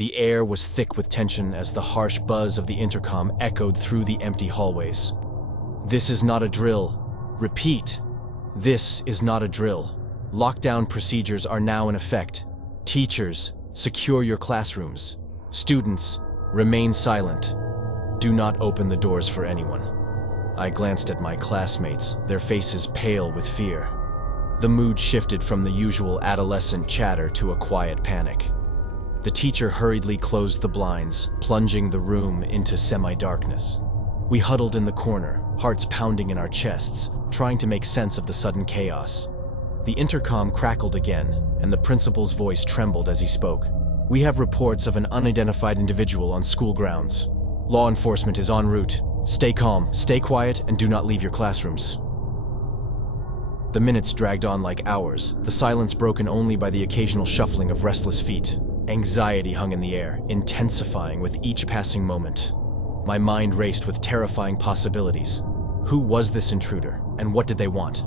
The air was thick with tension as the harsh buzz of the intercom echoed through the empty hallways. "This is not a drill. Repeat. This is not a drill. Lockdown procedures are now in effect. Teachers, secure your classrooms. Students, remain silent. Do not open the doors for anyone." I glanced at my classmates, their faces pale with fear. The mood shifted from the usual adolescent chatter to a quiet panic. The teacher hurriedly closed the blinds, plunging the room into semi-darkness. We huddled in the corner, hearts pounding in our chests, trying to make sense of the sudden chaos. The intercom crackled again, and the principal's voice trembled as he spoke. "We have reports of an unidentified individual on school grounds. Law enforcement is en route. Stay calm, stay quiet, and do not leave your classrooms." The minutes dragged on like hours, the silence broken only by the occasional shuffling of restless feet. Anxiety hung in the air, intensifying with each passing moment. My mind raced with terrifying possibilities. Who was this intruder, and what did they want?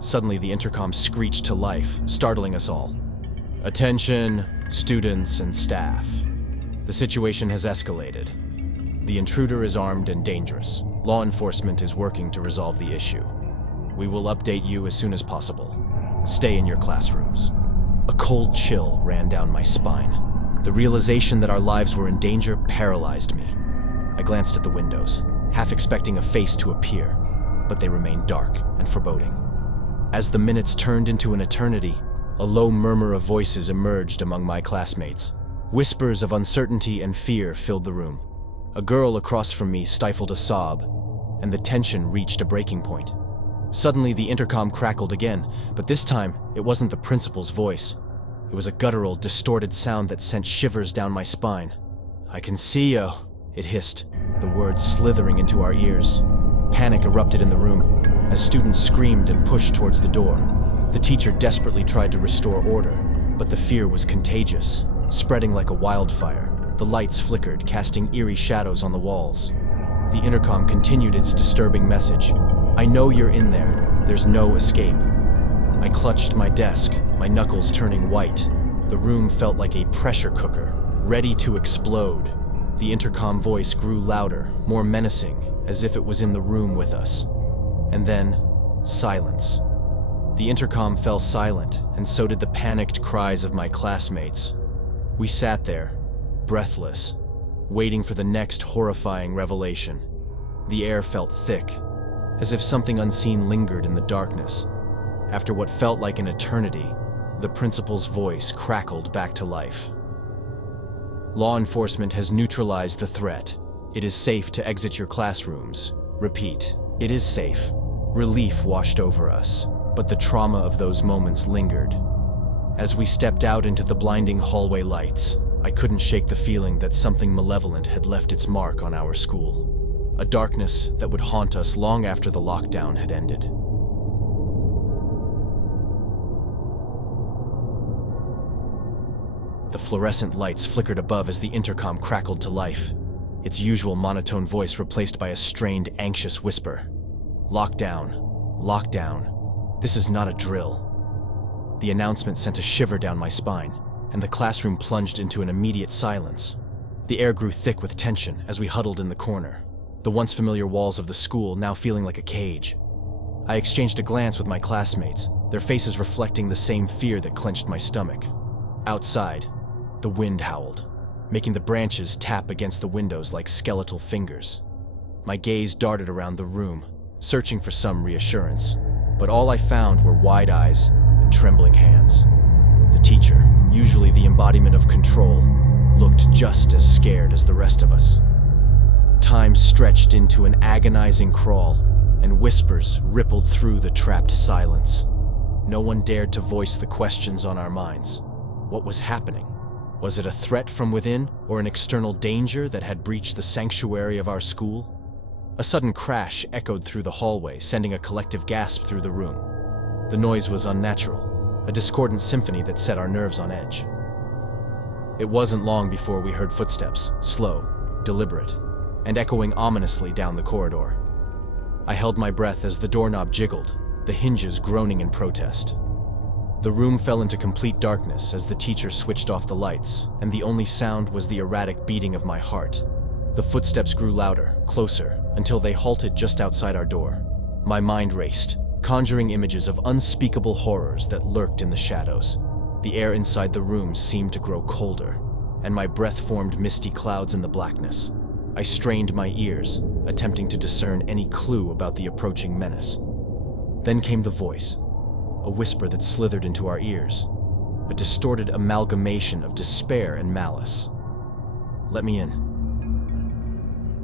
Suddenly, the intercom screeched to life, startling us all. "Attention, students and staff. The situation has escalated. The intruder is armed and dangerous. Law enforcement is working to resolve the issue. We will update you as soon as possible. Stay in your classrooms." A cold chill ran down my spine. The realization that our lives were in danger paralyzed me. I glanced at the windows, half expecting a face to appear, but they remained dark and foreboding. As the minutes turned into an eternity, a low murmur of voices emerged among my classmates. Whispers of uncertainty and fear filled the room. A girl across from me stifled a sob, and the tension reached a breaking point. Suddenly, the intercom crackled again, but this time, it wasn't the principal's voice. It was a guttural, distorted sound that sent shivers down my spine. "I can see you," it hissed, the words slithering into our ears. Panic erupted in the room, as students screamed and pushed towards the door. The teacher desperately tried to restore order, but the fear was contagious, spreading like a wildfire. The lights flickered, casting eerie shadows on the walls. The intercom continued its disturbing message. "I know you're in there. There's no escape." I clutched my desk, my knuckles turning white. The room felt like a pressure cooker, ready to explode. The intercom voice grew louder, more menacing, as if it was in the room with us. And then, silence. The intercom fell silent, and so did the panicked cries of my classmates. We sat there, breathless, waiting for the next horrifying revelation. The air felt thick, as if something unseen lingered in the darkness. After what felt like an eternity, the principal's voice crackled back to life. "Law enforcement has neutralized the threat. It is safe to exit your classrooms. Repeat, it is safe." Relief washed over us, but the trauma of those moments lingered. As we stepped out into the blinding hallway lights, I couldn't shake the feeling that something malevolent had left its mark on our school. A darkness that would haunt us long after the lockdown had ended. The fluorescent lights flickered above as the intercom crackled to life, its usual monotone voice replaced by a strained, anxious whisper. "Lockdown. Lockdown. This is not a drill." The announcement sent a shiver down my spine, and the classroom plunged into an immediate silence. The air grew thick with tension as we huddled in the corner, the once familiar walls of the school now feeling like a cage. I exchanged a glance with my classmates, their faces reflecting the same fear that clenched my stomach. Outside, the wind howled, making the branches tap against the windows like skeletal fingers. My gaze darted around the room, searching for some reassurance, but all I found were wide eyes and trembling hands. The teacher, usually the embodiment of control, looked just as scared as the rest of us. Time stretched into an agonizing crawl, and whispers rippled through the trapped silence. No one dared to voice the questions on our minds. What was happening? Was it a threat from within, or an external danger that had breached the sanctuary of our school? A sudden crash echoed through the hallway, sending a collective gasp through the room. The noise was unnatural, a discordant symphony that set our nerves on edge. It wasn't long before we heard footsteps, slow, deliberate, and echoing ominously down the corridor. I held my breath as the doorknob jiggled, the hinges groaning in protest. The room fell into complete darkness as the teacher switched off the lights, and the only sound was the erratic beating of my heart. The footsteps grew louder, closer, until they halted just outside our door. My mind raced, conjuring images of unspeakable horrors that lurked in the shadows. The air inside the room seemed to grow colder, and my breath formed misty clouds in the blackness. I strained my ears, attempting to discern any clue about the approaching menace. Then came the voice, a whisper that slithered into our ears, a distorted amalgamation of despair and malice. "Let me in."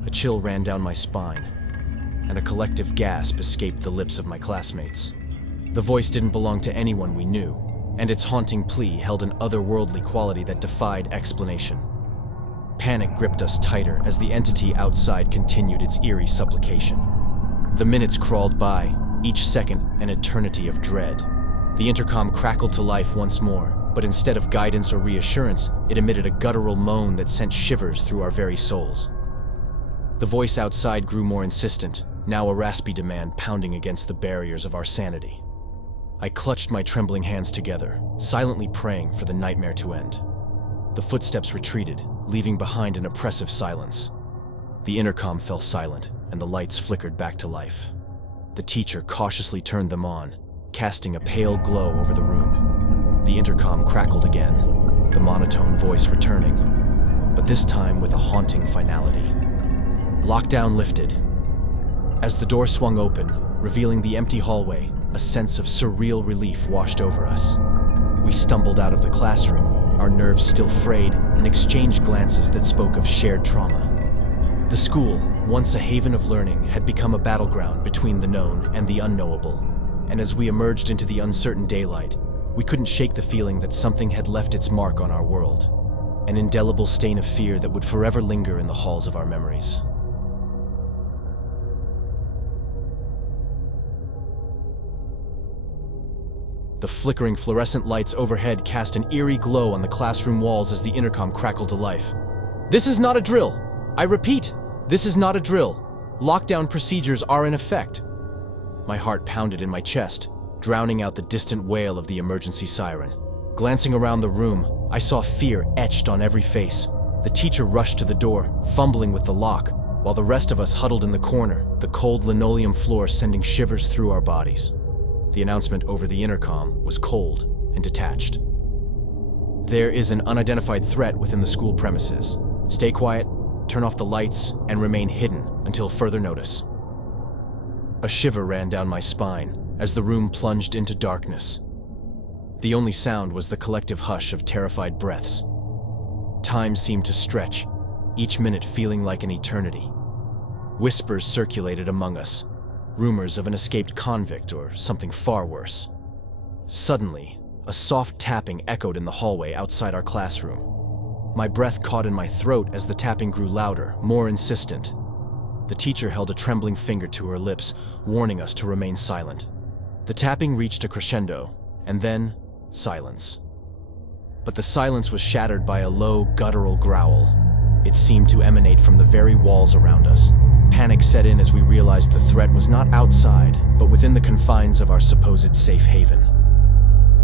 A chill ran down my spine, and a collective gasp escaped the lips of my classmates. The voice didn't belong to anyone we knew, and its haunting plea held an otherworldly quality that defied explanation. Panic gripped us tighter as the entity outside continued its eerie supplication. The minutes crawled by, each second an eternity of dread. The intercom crackled to life once more, but instead of guidance or reassurance, it emitted a guttural moan that sent shivers through our very souls. The voice outside grew more insistent, now a raspy demand pounding against the barriers of our sanity. I clutched my trembling hands together, silently praying for the nightmare to end. The footsteps retreated, leaving behind an oppressive silence. The intercom fell silent, and the lights flickered back to life. The teacher cautiously turned them on, casting a pale glow over the room. The intercom crackled again, the monotone voice returning, but this time with a haunting finality. Lockdown lifted. As the door swung open, revealing the empty hallway, a sense of surreal relief washed over us. We stumbled out of the classroom, our nerves still frayed, and exchanged glances that spoke of shared trauma. The school, once a haven of learning, had become a battleground between the known and the unknowable. And as we emerged into the uncertain daylight, we couldn't shake the feeling that something had left its mark on our world, an indelible stain of fear that would forever linger in the halls of our memories. The flickering fluorescent lights overhead cast an eerie glow on the classroom walls as the intercom crackled to life. "This is not a drill! I repeat, this is not a drill! Lockdown procedures are in effect!" My heart pounded in my chest, drowning out the distant wail of the emergency siren. Glancing around the room, I saw fear etched on every face. The teacher rushed to the door, fumbling with the lock, while the rest of us huddled in the corner, the cold linoleum floor sending shivers through our bodies. The announcement over the intercom was cold and detached. "There is an unidentified threat within the school premises. Stay quiet, turn off the lights, and remain hidden until further notice." A shiver ran down my spine as the room plunged into darkness. The only sound was the collective hush of terrified breaths. Time seemed to stretch, each minute feeling like an eternity. Whispers circulated among us, rumors of an escaped convict or something far worse. Suddenly, a soft tapping echoed in the hallway outside our classroom. My breath caught in my throat as the tapping grew louder, more insistent. The teacher held a trembling finger to her lips, warning us to remain silent. The tapping reached a crescendo, and then silence. But the silence was shattered by a low, guttural growl. It seemed to emanate from the very walls around us. Panic set in as we realized the threat was not outside, but within the confines of our supposed safe haven.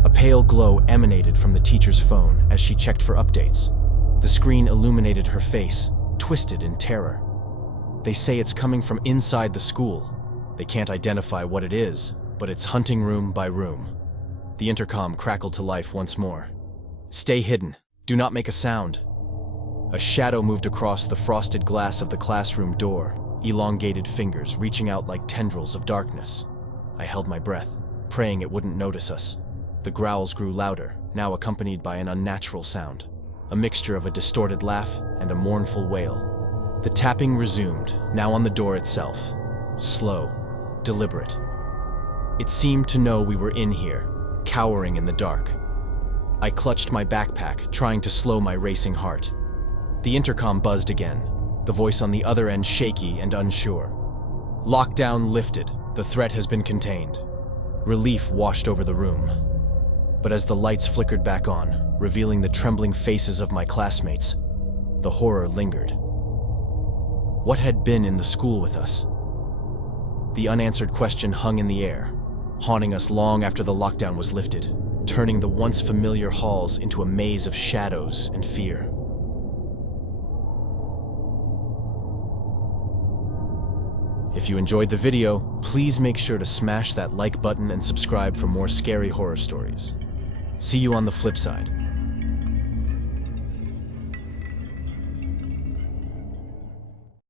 A pale glow emanated from the teacher's phone as she checked for updates. The screen illuminated her face, twisted in terror. "They say it's coming from inside the school. They can't identify what it is, but it's hunting room by room." The intercom crackled to life once more. "Stay hidden. Do not make a sound." A shadow moved across the frosted glass of the classroom door, elongated fingers reaching out like tendrils of darkness. I held my breath, praying it wouldn't notice us. The growls grew louder, now accompanied by an unnatural sound, a mixture of a distorted laugh and a mournful wail. The tapping resumed, now on the door itself, slow, deliberate. It seemed to know we were in here, cowering in the dark. I clutched my backpack, trying to slow my racing heart. The intercom buzzed again, the voice on the other end shaky and unsure. "Lockdown lifted. The threat has been contained." Relief washed over the room. But as the lights flickered back on, revealing the trembling faces of my classmates, the horror lingered. What had been in the school with us? The unanswered question hung in the air, haunting us long after the lockdown was lifted. turning the once familiar halls into a maze of shadows and fear. If you enjoyed the video, please make sure to smash that like button and subscribe for more scary horror stories. See you on the flip side.